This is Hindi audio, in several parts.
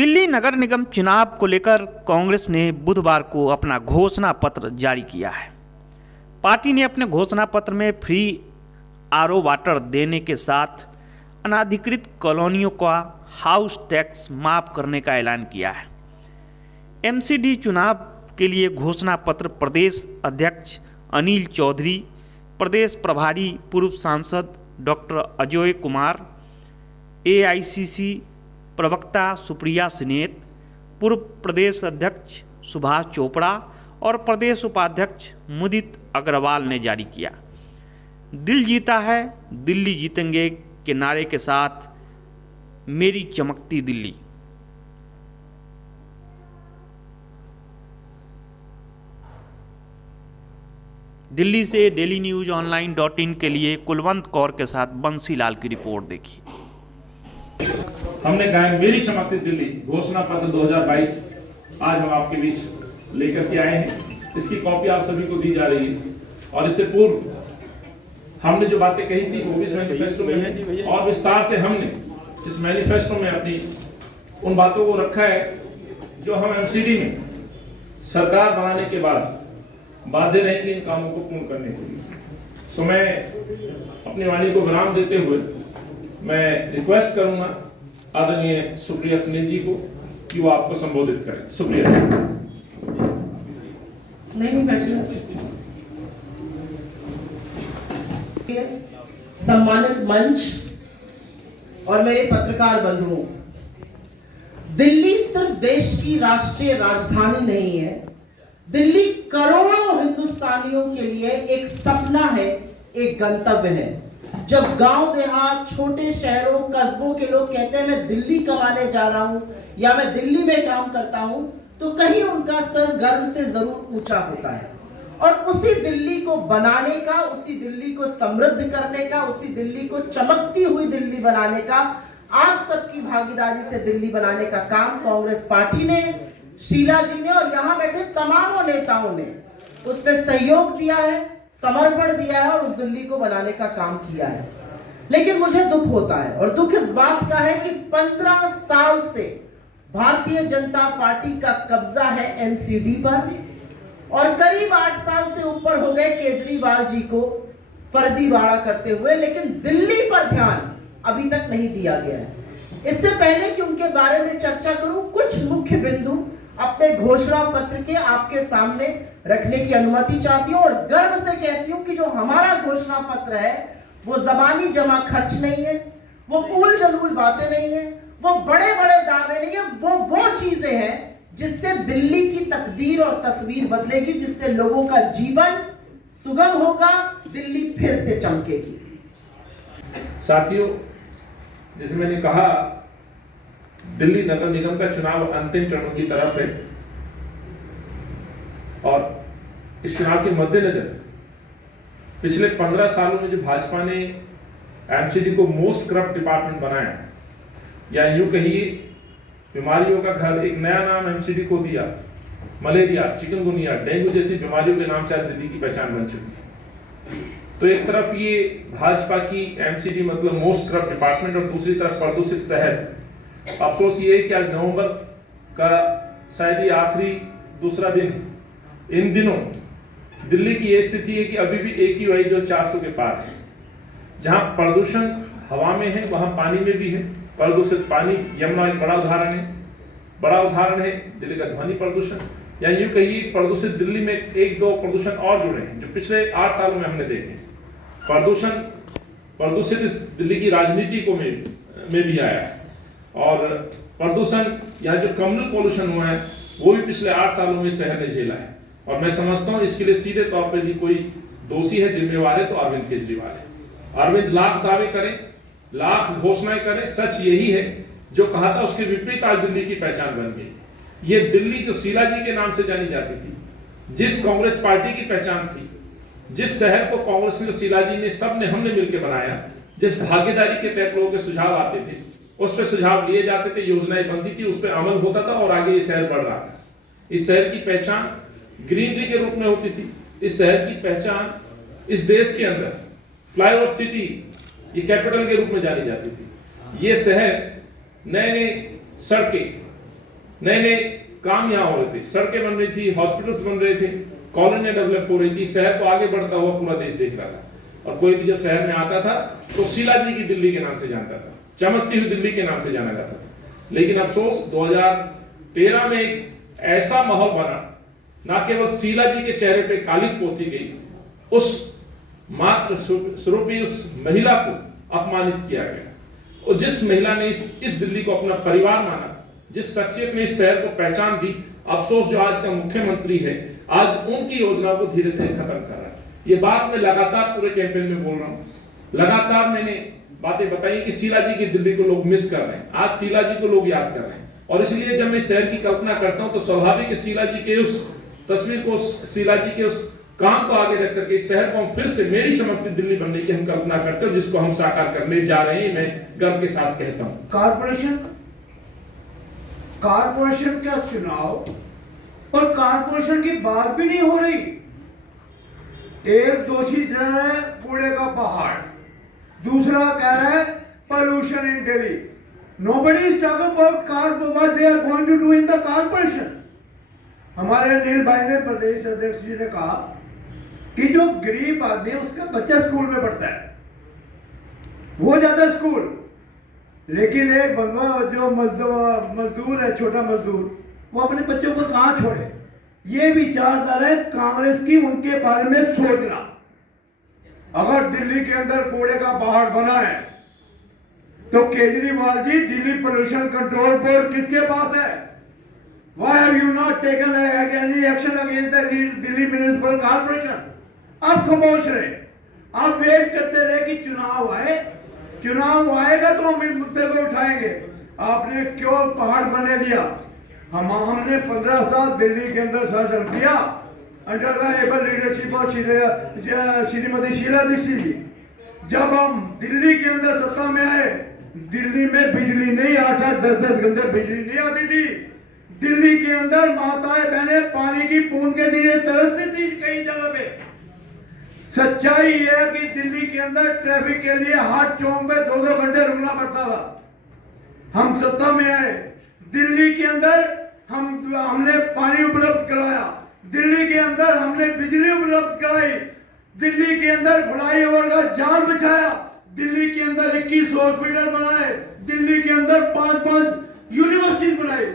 दिल्ली नगर निगम चुनाव को लेकर कांग्रेस ने बुधवार को अपना घोषणा पत्र जारी किया है। पार्टी ने अपने घोषणा पत्र में फ्री आरओ वाटर देने के साथ अनाधिकृत कॉलोनियों का हाउस टैक्स माफ करने का ऐलान किया है। एमसीडी चुनाव के लिए घोषणा पत्र प्रदेश अध्यक्ष अनिल चौधरी, प्रदेश प्रभारी पूर्व सांसद डॉक्टर अजय कुमार, एआईसीसी प्रवक्ता सुप्रिया सिनेत, पूर्व प्रदेश अध्यक्ष सुभाष चोपड़ा और प्रदेश उपाध्यक्ष मुदित अग्रवाल ने जारी किया। दिल जीता है, दिल्ली जीतेंगे के नारे के साथ मेरी चमकती दिल्ली। दिल्ली से डेली न्यूज ऑनलाइन.in के लिए कुलवंत कौर के साथ बंसीलाल की रिपोर्ट देखी। हमने कहा है मेरी चमकती दिल्ली घोषणा पत्र 2022 आज हम आपके बीच लेकर के आए हैं। इसकी कॉपी आप सभी को दी जा रही है और इससे पूर्व हमने जो बातें कही थी वो भी इस मैनिफेस्टो में है और विस्तार से हमने इस मैनिफेस्टो में अपनी उन बातों को रखा है जो हम एमसीडी में सरकार बनाने के बाद बाध्य रहेंगे इन कामों को पूर्ण करने के लिए। सो मैं अपनी वाणी को विराम देते हुए मैं रिक्वेस्ट करूंगा आदरणीय सुप्रिया सिनेत जी को कि वो आपको संबोधित करें। सुप्रिया नहीं बैठिए। सम्मानित मंच और मेरे पत्रकार बंधुओं, दिल्ली सिर्फ देश की राष्ट्रीय राजधानी नहीं है। दिल्ली करोड़ों हिंदुस्तानियों के लिए एक सपना है, एक गंतव्य है। जब गांव देहात, छोटे शहरों, कस्बों के लोग कहते हैं मैं दिल्ली कमाने जा रहा हूं या मैं दिल्ली में काम करता हूं, तो कहीं उनका सर गर्व से जरूर ऊंचा होता है। और उसी दिल्ली को बनाने का, उसी दिल्ली को समृद्ध करने का, उसी दिल्ली को चमकती हुई दिल्ली बनाने का, आप सबकी भागीदारी से दिल्ली बनाने का काम कांग्रेस पार्टी ने, शीला जी ने और यहाँ बैठे तमाम नेताओं ने उस पर सहयोग दिया है, समर्पण दिया है और उस दिल्ली को बनाने का काम किया है। लेकिन मुझे दुख होता है और दुख इस बात का है कि 15 साल से भारतीय जनता पार्टी का कब्जा है एमसीडी पर और करीब 8 साल से ऊपर हो गए केजरीवाल जी को फर्जीवाड़ा करते हुए, लेकिन दिल्ली पर ध्यान अभी तक नहीं दिया गया है। इससे पहले कि उनके बारे में चर्चा करूं, कुछ मुख्य बिंदु अपने घोषणा पत्र के आपके सामने रखने की अनुमति चाहती हूं और गर्व से कहती हूं कि जो हमारा घोषणा पत्र है वो जबानी जमा खर्च नहीं है, वो उल जलूल बातें नहीं है, वो बड़े बड़े दावे नहीं है, वो चीजें हैं जिससे दिल्ली की तकदीर और तस्वीर बदलेगी, जिससे लोगों का जीवन सुगम होगा, दिल्ली फिर से चमकेगी। साथियों, जैसे मैंने कहा, दिल्ली नगर निगम का चुनाव अंतिम चरणों की तरफ है और इस चुनाव के मद्देनजर पिछले 15 सालों में जो भाजपा ने एमसीडी को मोस्ट करप्ट डिपार्टमेंट बनाया, या यूं कहिए बीमारियों का घर, एक नया नाम एमसीडी को दिया, मलेरिया, चिकनगुनिया, डेंगू जैसी बीमारियों के नाम से आज दिल्ली की पहचान बन चुकी है। तो एक तरफ ये भाजपा की एमसीडी मतलब मोस्ट करप्ट डिपार्टमेंट और दूसरी तरफ प्रदूषित शहर। अफसोस ये है कि आज नवंबर का शायद ये आखिरी दूसरा दिन है। इन दिनों दिल्ली की ये स्थिति है कि अभी भी AQI जो 400 के पार है। जहां प्रदूषण हवा में है वहां पानी में भी है। प्रदूषित पानी, यमुना एक बड़ा उदाहरण है दिल्ली का ध्वनि प्रदूषण, या यूं कहिए प्रदूषित दिल्ली में एक दो प्रदूषण और जुड़े हैं जो पिछले 8 सालों में हमने देखे। प्रदूषित इस दिल्ली की राजनीति को में भी आया है और प्रदूषण या जो कम्युनल पॉल्यूशन हुआ है वो भी पिछले 8 सालों में शहर ने झेला है। और मैं समझता हूं इसके लिए सीधे तौर पर यदि कोई दोषी है, जिम्मेवार है, तो अरविंद केजरीवाल है। अरविंद लाख दावे करें, लाख घोषणाएं करें, सच यही है जो कहा था उसके विपरीत आज दिल्ली की पहचान बन गई। ये दिल्ली जो शीला जी के नाम से जानी जाती थी, जिस कांग्रेस पार्टी की पहचान थी, जिस शहर को कांग्रेस ने, शीला जी ने, सबने, हमने मिलकर बनाया, जिस भागीदारी के तहत लोगों के सुझाव आते थे, उस पर सुझाव लिए जाते थे, योजनाएं बनती थी, उस पर अमल होता था और आगे ये शहर बढ़ रहा था। इस शहर की पहचान ग्रीनरी के रूप में होती थी। इस शहर की पहचान इस देश के अंदर फ्लाईओवर सिटी, ये कैपिटल के रूप में जानी जाती थी। ये शहर नए नए सड़कें, नए नए काम यहाँ हो रहे थे, सड़कें बन रही थी, हॉस्पिटल्स बन रहे थे, कॉलोनियां डेवलप हो रही थी, शहर को आगे बढ़ता हुआ पूरा देश देख रहा था। और कोई भी जब शहर में आता था तो शीला जी की दिल्ली के नाम से जानता था, चमकती हुई दिल्ली के नाम से जाना जाता था। लेकिन अफसोस 2013 में एक ऐसा माहौल बना, ना केवल शीला जी के चेहरे पे कालिक पोती गई, उस मात्र स्वरूपी उस महिला को अपमानित किया गया। और जिस महिला ने इस दिल्ली को अपना परिवार माना, जिस शख्सियत ने इस शहर को पहचान दी, अफसोस जो आज का मुख्यमंत्री है, आज उनकी योजनाओं को धीरे धीरे खत्म कर रहा है। ये बात मैं लगातार पूरे कैंपेन में बोल रहा हूँ, लगातार मैंने बातें बताई कि शीला जी की दिल्ली को लोग मिस कर रहे हैं, आज शीला जी को लोग याद कर रहे हैं। और इसलिए जब मैं शहर की कल्पना करता हूं तो स्वाभाविक है शीला जी के उस तस्वीर को, शीला जी के उस काम को आगे रख करके इस शहर को हम फिर से मेरी चमकती दिल्ली बनने की हम कल्पना करते हैं, जिसको हम साकार करने जा रहे हैं। मैं गर्व के साथ कहता हूं। कारपोरेशन का चुनाव और कारपोरेशन की बात भी नहीं हो रही। एक दोषी कह रहा है कूड़े का पहाड़, दूसरा कह रहा है pollution in Delhi. Nobody is talking about what they are going to do in the corporation. हमारे नील भाई ने, प्रदेश अध्यक्ष जी ने कहा कि जो गरीब आदमी है उसका बच्चा स्कूल में पढ़ता है, वो जाता है स्कूल, लेकिन एक बंदा जो मजदूर है, छोटा मजदूर, वो अपने बच्चों को कहां छोड़े। ये विचारधारा है कांग्रेस की, उनके बारे में सोचना। अगर दिल्ली के अंदर कूड़े का पहाड़ बना है तो Kejriwal ji, Delhi pollution control board किसके पास है? Why have you not taken any action against the Delhi Municipal Corporation? आप खामोश रहे, आप वेट करते रहे कि चुनाव आए, चुनाव आएगा तो हम इस मुद्दे को उठाएंगे। आपने क्यों पहाड़ बनने दिया? हमने 15 साल दिल्ली के अंदर शासन किया under the able leadership of Shrimati Sheila Dikshit ji. जब हम दिल्ली के अंदर सत्ता में आए, दिल्ली में बिजली नहीं, 8-10 घंटे बिजली नहीं आती थी। दिल्ली के अंदर माताएं बहनें पानी की बूंद के लिए तरसती थी कई जगह पे। सच्चाई है कि दिल्ली के अंदर ट्रैफिक के लिए हर चौक में 2-2 घंटे रुकना पड़ता था। हम सत्ता में आए, दिल्ली के अंदर हमने पानी उपलब्ध कराया, दिल्ली के अंदर हमने बिजली उपलब्ध कराई, दिल्ली के अंदर फ्लाईओवर का जाल बिछाया, दिल्ली के अंदर 21 हॉस्पिटल बनाए, दिल्ली के अंदर 5-5 यूनिवर्सिटी बनाई।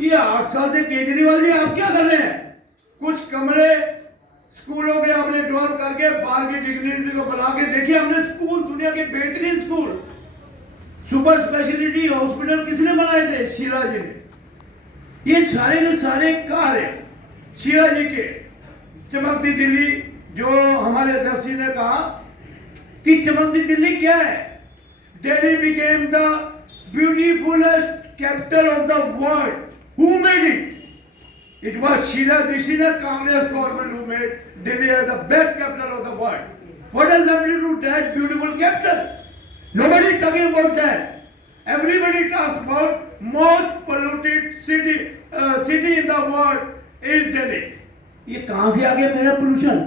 ये 8 साल से केजरीवाल जी आप क्या कर रहे हैं? कुछ कमरे स्कूलों के आपने डेवलप करके बाहर की डिग्निटी को बना के देखिए। हमने स्कूल, दुनिया के बेहतरीन स्कूल, सुपर स्पेशलिटी हॉस्पिटल किसने बनाए थे? शीला जी ने। ये सारे के सारे कार्य शीला जी के। चमकती दिल्ली, जो हमारे अध्यक्ष जी ने कहा कि चमकती दिल्ली क्या है? Delhi became the beautifulest capital of the world. Who made it? It was Sheila Dixit, Congress government, who made Delhi as the best capital of the world. What has happened to that beautiful capital? Nobody is talking about that. Everybody talks about most polluted city in the world is Delhi. ये कहां से आ गया मेरा पोल्यूशन?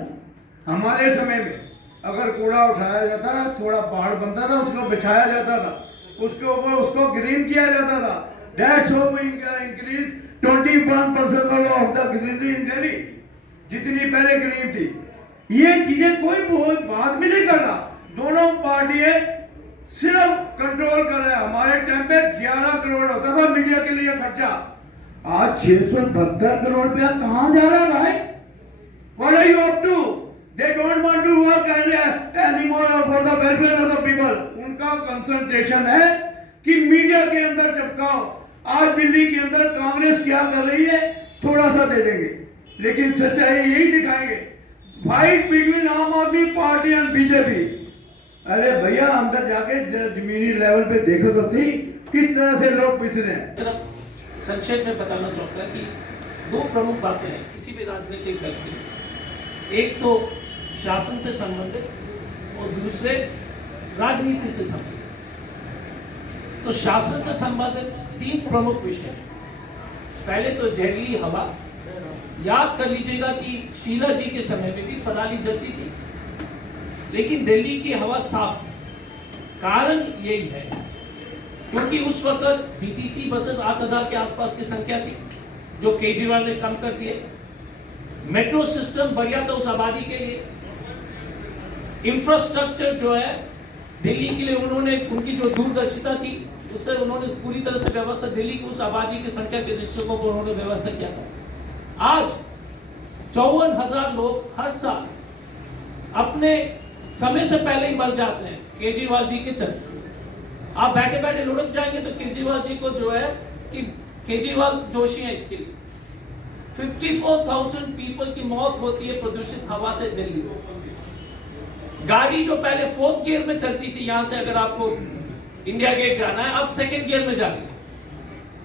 हमारे समय में अगर कूड़ा उठाया जाता, थोड़ा पहाड़ बनता था, उसको बिछाया जाता था, उसके ऊपर उसको ग्रीन किया जाता था। That's how we increase 21% of the greenery in Delhi, जितनी पहले ग्रीन थी। ये चीजें कोई बात भी नहीं कर रहा। दोनों पार्टियां सिर्फ कंट्रोल कर रहे हैं। हमारे टाइम पे 11 करोड़ होता था मीडिया के लिए खर्चा, आज 672 करोड़ रुपया कहां जा रहा है भाई? What are you up to? They don't want to work anymore for the welfare of the people. उनका कंसंट्रेशन है कि मीडिया के अंदर चिपकाओ। आज दिल्ली के अंदर कांग्रेस क्या कर रही है, थोड़ा सा दे देंगे, लेकिन सच्चाई यही दिखाएंगे। फाइट बिटवीन आम आदमी पार्टी एंड बीजेपी। अरे भैया, अंदर जाके जमीनी लेवल पे देखो तो सही किस तरह से लोग पिस रहे हैं। सिर्फ संक्षेप में बताना चाहता है कि 2 प्रमुख बातें हैं किसी भी राजनीतिक दल की। एक तो शासन से संबंधित और दूसरे राजनीति से संबंधित। तो शासन से संबंधित 3 प्रमुख विषय। पहले तो जहरीली हवा। याद कर लीजिएगा कि शीला जी के समय में भी पराली जलती थी, लेकिन दिल्ली की हवा साफ थी। कारण यही है क्योंकि उस वक्त डीटीसी बसेस 8,000 के आसपास की संख्या थी, जो केजरीवाल ने कम कर दिए। मेट्रो सिस्टम बढ़िया था उस आबादी के लिए। इंफ्रास्ट्रक्चर जो है दिल्ली के लिए उन्होंने, उनकी जो दूरदर्शिता थी उससे उन्होंने पूरी तरह से व्यवस्था, दिल्ली की उस आबादी की संख्या के दृष्टिकोण को उन्होंने व्यवस्था किया था। आज 54,000 लोग हर साल अपने समय से पहले ही मर जाते हैं केजरीवाल जी के चलते। आप बैठे बैठे लुढ़क जाएंगे तो केजरीवाल जी को जो है कि केजरीवाल दोषी है इसके लिए। 54,000 पीपल की मौत होती है प्रदूषित हवा से दिल्ली में। गाड़ी जो पहले 4th गियर में चलती थी, यहां से अगर आपको इंडिया गेट जाना है, अब 2nd गियर में जा रही है।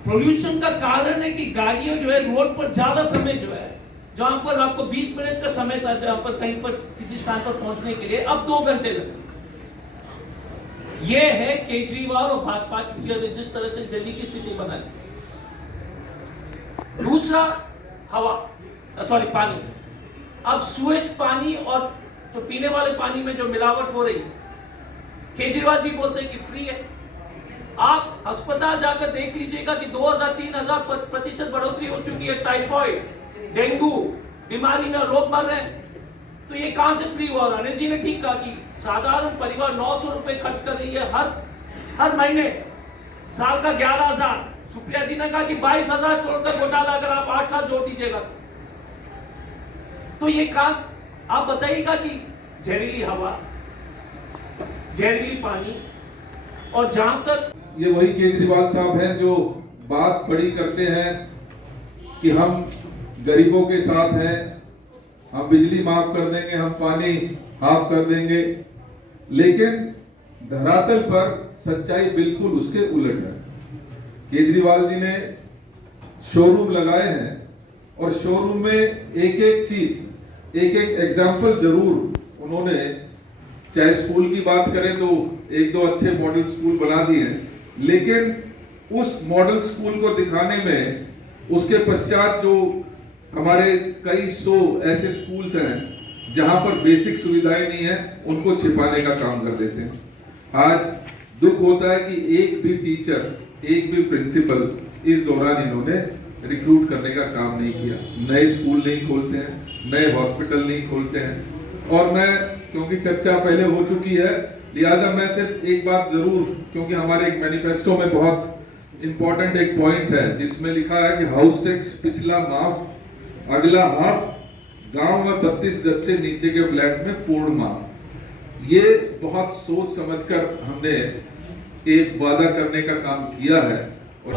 पोल्यूशन का कारण है कि गाड़ियां जो है रोड पर ज्यादा समय जो है, जहां पर आपको 20 मिनट का समय था जहां पर कहीं पर किसी स्थान पर पहुंचने के लिए, अब 2 घंटे लगे। यह है केजरीवाल और भाजपा की जिस तरह से दिल्ली की स्थिति बनाई। दूसरा पानी। अब सुएज पानी और जो पीने वाले पानी में जो मिलावट हो रही है, केजरीवाल जी बोलते हैं कि फ्री है। आप अस्पताल जाकर देख लीजिएगा कि 2,000-3,000% बढ़ोतरी हो चुकी है। टाइफाइड, डेंगू बीमारी में लोग मर रहे हैं, तो ये कहां से फ्री हुआ? अनिल जी ने ठीक कहा कि साधारण परिवार 900 रुपए खर्च कर रही है हर महीने, साल का 11,000। सुप्रिया जी ने कहा कि 22,000 करोड़ का घोटाला अगर आप 8 साल जोड़ दीजिएगा तो ये काम। आप बताइएगा कि जहरीली हवा, जहरीली पानी, और जहां तक ये वही केजरीवाल साहब हैं जो बात बड़ी करते हैं कि हम गरीबों के साथ हैं, हम बिजली माफ कर देंगे, हम पानी माफ कर देंगे, लेकिन धरातल पर सच्चाई बिल्कुल उसके उलट है। केजरीवाल जी ने शोरूम लगाए हैं और शोरूम में एक एक चीज, एक एक एग्जाम्पल जरूर उन्होंने, चाहे स्कूल की बात करें तो 1-2 अच्छे मॉडल स्कूल बना दिए, लेकिन उस मॉडल स्कूल को दिखाने में उसके पश्चात जो हमारे कई 100 ऐसे स्कूल्स हैं जहां पर बेसिक सुविधाएं नहीं है, उनको छिपाने का काम कर देते हैं। आज दुख होता है कि एक भी टीचर, एक भी प्रिंसिपल इस दौरान इन्होंने रिक्रूट करने का काम नहीं किया। नए स्कूल नहीं खोलते हैं, नए हॉस्पिटल नहीं खोलते हैं। और मैं, क्योंकि चर्चा पहले हो चुकी है, लिहाजा मैं सिर्फ एक बात जरूर, क्योंकि हमारे एक मैनिफेस्टो में बहुत इंपॉर्टेंट एक पॉइंट है जिसमें लिखा है कि हाउस टैक्स पिछला माफ, अगला हाफ, गांव में 32 गज से नीचे के फ्लैट में पूर्ण माफ। ये बहुत सोच समझकर हमने एक वादा करने का काम किया है। और